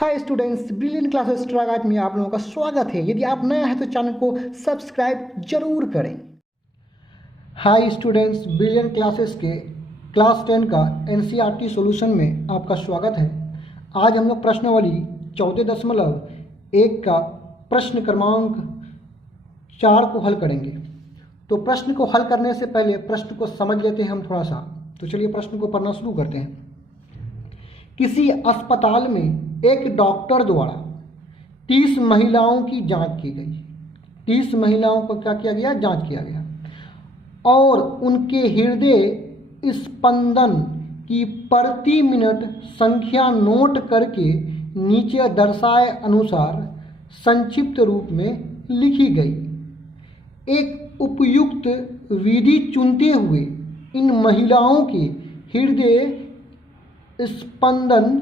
Hi students, brilliant classes ट्रागाट में आप लोगों का स्वागत है। यदि आप नया है तो चैनल को सब्सक्राइब जरूर करें। हाय स्टूडेंट्स, ब्रिलियंट क्लासेस के क्लास 10 का एनसीईआरटी सॉल्यूशन में आपका स्वागत है। आज हम लोग प्रश्नावली 14.1 का प्रश्न क्रमांक 4 को हल करेंगे। तो प्रश्न को हल करने से पहले प्रश्न को समझ लेते हैं हम थोड़ा सा। तो चलिए प्रश्न को पढ़ना शुरू करते हैं। किसी अस्पताल में एक डॉक्टर द्वारा 30 महिलाओं की जांच की गई। 30 महिलाओं को क्या किया गया? जांच किया गया और उनके हृदय स्पंदन की प्रति मिनट संख्या नोट करके नीचे दर्शाए अनुसार संक्षिप्त रूप में लिखी गई। एक उपयुक्त विधि चुनते हुए इन महिलाओं के हृदय स्पंदन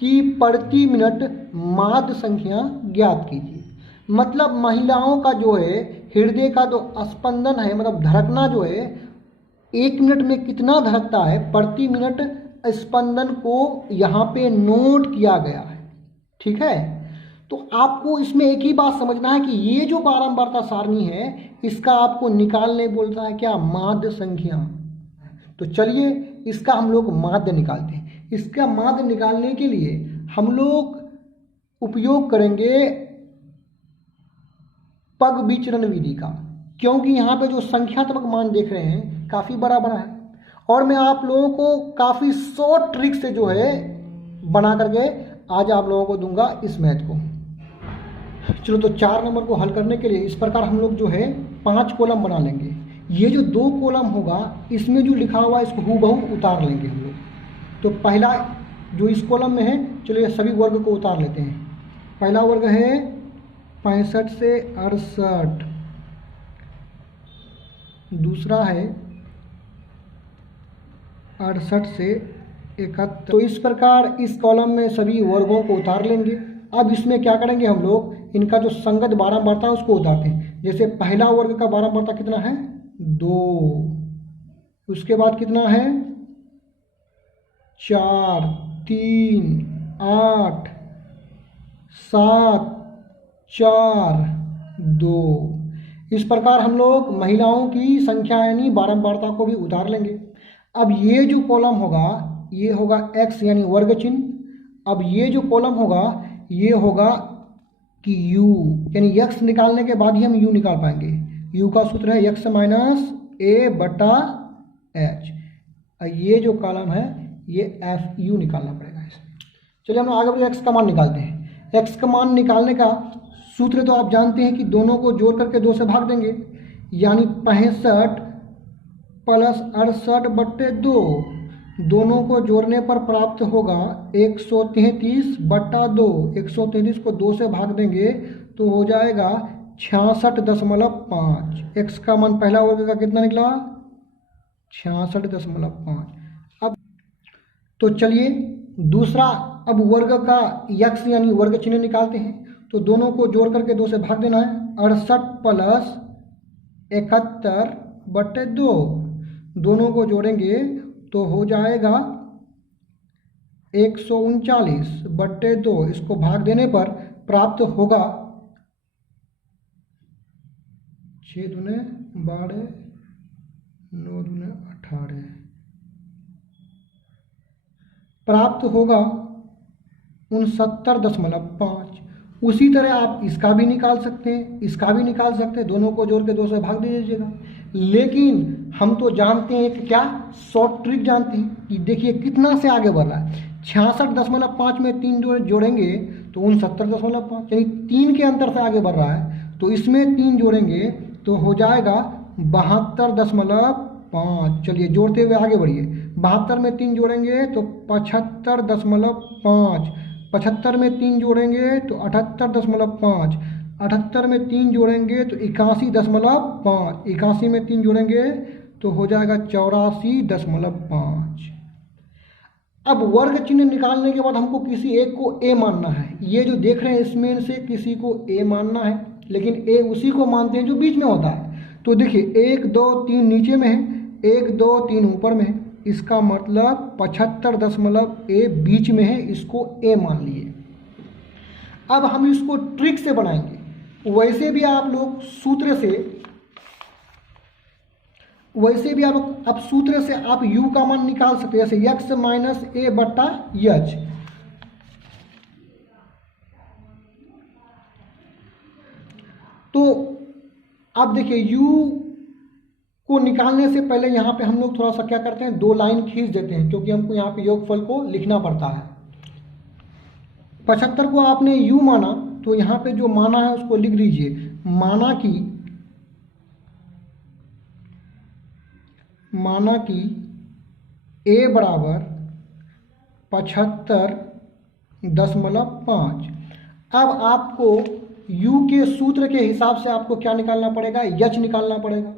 की प्रति मिनट माद संख्या ज्ञात कीजिए। मतलब महिलाओं का जो है हृदय का जो स्पंदन है, मतलब धड़कना जो है 1 मिनट में कितना धड़कता है, प्रति मिनट स्पंदन को यहाँ पे नोट किया गया है। ठीक है, तो आपको इसमें एक ही बात समझना है कि ये जो बारंबारता सारणी है इसका आपको निकालने बोलता है क्या? माध्य संख्या। तो चलिए इसका हम लोग माध्य निकालते हैं। इसका माध्य निकालने के लिए हम लोग उपयोग करेंगे पग विचरण विधि का, क्योंकि यहाँ पे जो संख्यात्मक मान देख रहे हैं काफ़ी बड़ा बड़ा है और मैं आप लोगों को काफ़ी शॉर्ट ट्रिक से जो है बना करके आज आप लोगों को दूंगा इस मैथ को। चलो तो 4 नंबर को हल करने के लिए इस प्रकार हम लोग जो है 5 कॉलम बना लेंगे। ये जो 2 कॉलम होगा इसमें जो लिखा हुआ है इसको हूबहू उतार लेंगे हम लोग। तो पहला जो इस कॉलम में है, चलिए सभी वर्ग को उतार लेते हैं। पहला वर्ग है 65 से 68, दूसरा है 68 से 71। तो इस प्रकार इस कॉलम में सभी वर्गों को उतार लेंगे। अब इसमें क्या करेंगे हम लोग, इनका जो संगत बारंबारता है उसको उतारते हैं। जैसे पहला वर्ग का बारंबारता कितना है? 2, उसके बाद कितना है? 4, 3, 8, 7, 4, 2। इस प्रकार हम लोग महिलाओं की संख्या यानी बारंबारता को भी उतार लेंगे। अब ये जो कॉलम होगा ये होगा x यानी वर्ग चिन्ह। अब ये जो कॉलम होगा ये होगा कि u यानी x निकालने के बाद ही हम u निकाल पाएंगे। u का सूत्र है x माइनस a बटा h। ये जो कॉलम है ये FU निकालना पड़ेगा इसमें। चलिए हम आगे बढ़े, x का मान निकालते हैं। x का मान निकालने का सूत्र तो आप जानते हैं कि दोनों को जोड़ करके 2 से भाग देंगे, यानी 65 प्लस 68 बट्टे 2, दोनों को जोड़ने पर प्राप्त होगा 133 बट्टा 2। 133 को 2 से भाग देंगे तो हो जाएगा 66.5। x का मान पहला वर्ग का कितना निकला? 66.5। अब तो चलिए दूसरा अब वर्ग का x यानी वर्ग चिन्ह निकालते हैं। तो दोनों को जोड़ करके 2 से भाग देना है। 68 प्लस 71 बट्टे 2, दोनों को जोड़ेंगे तो हो जाएगा 139 बट्टे 2। इसको भाग देने पर प्राप्त होगा 6 दूने 12, 9 दूने 18, प्राप्त होगा 69.5। उसी तरह आप इसका भी निकाल सकते हैं, इसका भी निकाल सकते हैं। दोनों को जोड़ के 2 से भाग दे दीजिएगा। लेकिन हम तो जानते हैं कि क्या शॉर्ट ट्रिक जानते हैं कि देखिए कितना से आगे बढ़ रहा है। 66.5 में 3 जोड़ेंगे तो 69.5 यानी 3 के अंतर से आगे बढ़ रहा है। तो इसमें 3 जोड़ेंगे तो हो जाएगा 72.5। चलिए जोड़ते हुए आगे बढ़िए। 72 में 3 जोड़ेंगे तो 75.5, 75 में 3 जोड़ेंगे तो 78.5, 78 में 3 जोड़ेंगे तो 81.5, 81 में 3 जोड़ेंगे तो हो जाएगा 84.5। अब वर्ग चिन्ह निकालने के बाद हमको किसी एक को a मानना है। ये जो देख रहे हैं इसमें से किसी को a मानना है, लेकिन a उसी को मानते हैं जो बीच में होता है। तो देखिए 1, 2, 3 नीचे में है, 1, 2, 3 ऊपर में है। इसका मतलब 75 दशमलव a बीच में है, इसको a मान लिए। अब हम इसको ट्रिक से बनाएंगे। वैसे भी आप लोग सूत्र से अब सूत्र से आप u का मान निकाल सकते हैं, जैसे x माइनस ए बट्टा एच। तो अब देखिए u को निकालने से पहले यहाँ पे हम लोग थोड़ा सा क्या करते हैं, दो लाइन खींच देते हैं, क्योंकि हमको यहाँ पे योगफल को लिखना पड़ता है। 75 को आपने u माना, तो यहाँ पे जो माना है उसको लिख दीजिए। माना कि a बराबर 75.5। अब आपको u के सूत्र के हिसाब से आपको क्या निकालना पड़ेगा, h निकालना पड़ेगा।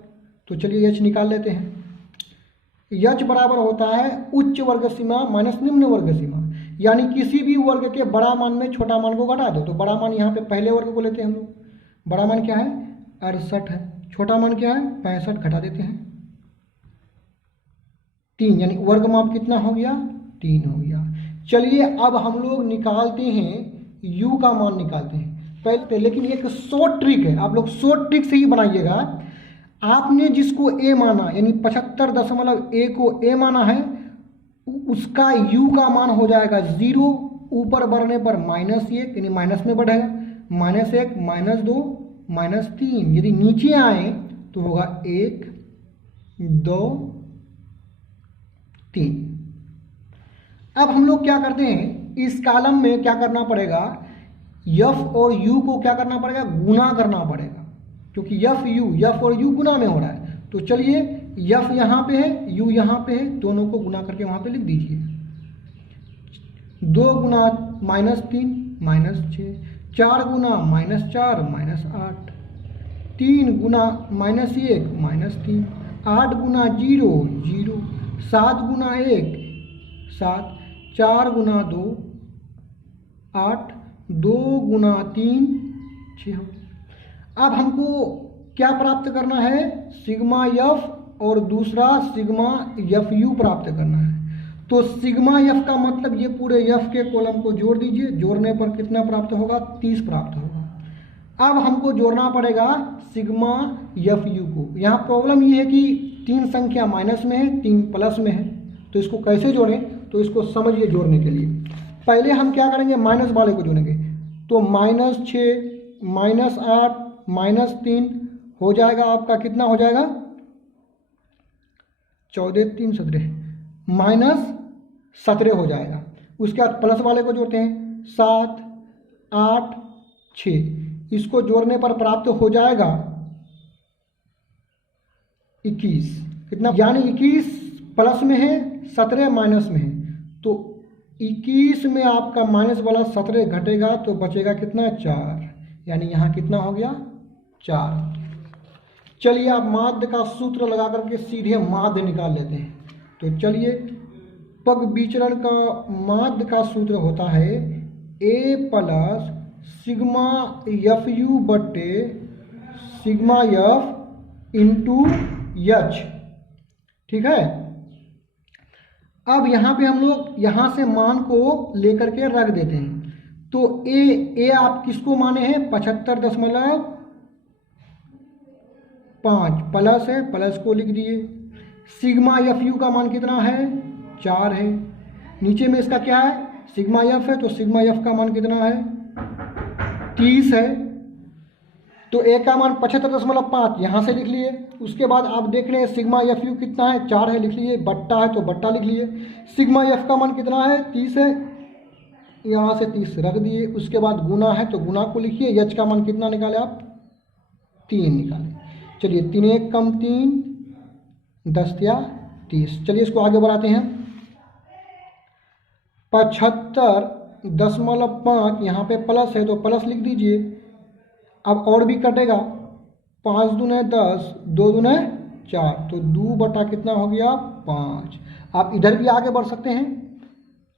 तो चलिए h निकाल लेते हैं। h बराबर होता है उच्च वर्ग सीमा माइनस निम्न वर्ग सीमा, यानी किसी भी वर्ग के बड़ा मान में छोटा मान को घटा दो। तो बड़ा मान यहाँ पे पहले वर्ग को लेते हैं हम लोग। बड़ा मान क्या है, 68 है। छोटा मान क्या है, 65, घटा देते हैं 3, यानी वर्ग माप कितना हो गया, 3 हो गया। चलिए अब हम लोग निकालते हैं u का मान निकालते हैं पहले, लेकिन एक शॉर्ट ट्रिक है, आप लोग शॉर्ट ट्रिक से ही बनाइएगा। आपने जिसको a माना, यानी 75.a को a माना है, उसका u का मान हो जाएगा 0, ऊपर बढ़ने पर -1, यानी माइनस में बढ़ेगा, -1, -2, -3। यदि नीचे आए तो होगा 1, 2, 3। अब हम लोग क्या करते हैं, इस कॉलम में क्या करना पड़ेगा, f और u को क्या करना पड़ेगा, गुना करना पड़ेगा, क्योंकि f और u गुना में हो रहा है। तो चलिए f यहाँ पे है, u यहाँ पे है, दोनों को गुना करके वहाँ पे लिख दीजिए। 2 गुना -3 -6, 4 गुना -4 -8, 3 गुना -1 -3, 8 गुना 0 0, 7 गुना 1 7, 4 गुना 2 8, 2 गुना 3 6। अब हमको क्या प्राप्त करना है, सिग्मा f और दूसरा सिग्मा fu प्राप्त करना है। तो सिग्मा f का मतलब ये पूरे f के कॉलम को जोड़ दीजिए, जोड़ने पर कितना प्राप्त होगा, 30 प्राप्त होगा। अब हमको जोड़ना पड़ेगा सिग्मा fu को। यहाँ प्रॉब्लम ये है कि 3 संख्या माइनस में है, 3 प्लस में है, तो इसको कैसे जोड़ें, तो इसको समझिए। जोड़ने के लिए पहले हम क्या करेंगे, माइनस वाले को जोड़ेंगे। तो -6 -8 -3 हो जाएगा आपका, कितना हो जाएगा, 14 3 17, -17 हो जाएगा। उसके बाद प्लस वाले को जोड़ते हैं, 7 8 6, इसको जोड़ने पर प्राप्त हो जाएगा 21। कितना, यानी 21 प्लस में है, 17 माइनस में है। तो 21 में आपका माइनस वाला 17 घटेगा तो बचेगा कितना, 4, यानी यहाँ कितना हो गया, 4। चलिए आप माध्य का सूत्र लगा करके सीधे माध्य निकाल लेते हैं। तो चलिए, पग विचरण का माध्य का सूत्र होता है a प्लस सिग्मा fu बट्टे सिग्मा f इंटू h। ठीक है। अब यहाँ पे हम लोग यहाँ से मान को लेकर के रख देते हैं। तो a आप किसको माने हैं, 75.5 प्लस है, प्लस को लिख दिए। सिग्मा fu का मान कितना है, 4 है। नीचे में इसका क्या है, सिग्मा f है, तो सिग्मा f का मान कितना है, 30 है। तो a का मान 75.5 यहाँ से लिख लिए। उसके बाद आप देख रहे हैं सिग्मा fu कितना है, 4 है, लिख लिए। बट्टा है तो बट्टा लिख लिए। सिग्मा f का मान कितना है, 30 है, यहाँ से 30 रख दिए। उसके बाद गुना है तो गुना को लिखिए। h का मान कितना निकाले आप, 3 निकाले। चलिए 3 1 कम 3 10 या 30। चलिए इसको आगे बढ़ाते हैं। 75.5 यहाँ पे प्लस है तो प्लस लिख दीजिए। अब और भी कटेगा, 5 दूने 10, 2 दूने 4, तो 2 बटा कितना हो गया, 5। आप इधर भी आगे बढ़ सकते हैं।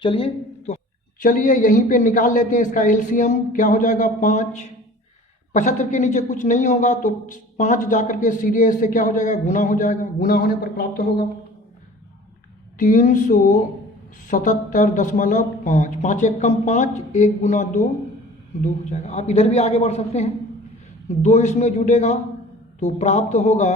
चलिए तो चलिए यहीं पे निकाल लेते हैं इसका एलसीएम। क्या हो जाएगा, 5। 75 के नीचे कुछ नहीं होगा तो 5 जाकर के सीधे इससे क्या हो जाएगा, गुना हो जाएगा। गुना होने पर प्राप्त होगा 377.5। 5 1 कम 5, 1 गुना 2 2 हो जाएगा। आप इधर भी आगे बढ़ सकते हैं, 2 इसमें जुड़ेगा तो प्राप्त होगा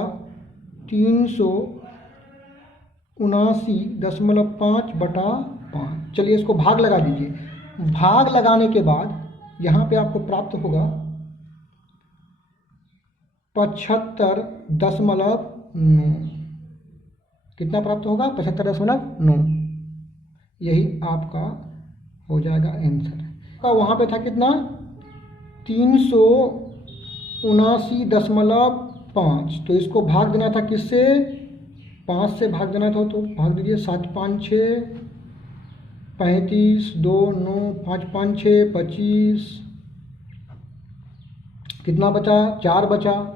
379.5/5। चलिए इसको भाग लगा दीजिए। भाग लगाने के बाद यहाँ पे आपको प्राप्त होगा 75.9। कितना प्राप्त होगा? 75.9। यही आपका हो जाएगा आंसर का। वहाँ पे था कितना? 379.5। तो इसको भाग देना था किससे? 5 से भाग देना था, तो भाग दीजिए। 7 5 6 35, 2 9, 5 5 6 25। कितना बचा? 4 बचा।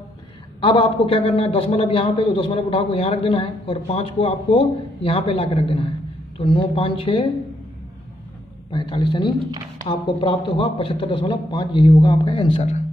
अब आपको क्या करना है? दशमलव यहाँ पे, तो दशमलव उठा को यहाँ रख देना है और 5 को आपको यहाँ पे ला के रख देना है। तो 9 5 6 45, यानी आपको प्राप्त हुआ 75.5। यही होगा आपका आंसर।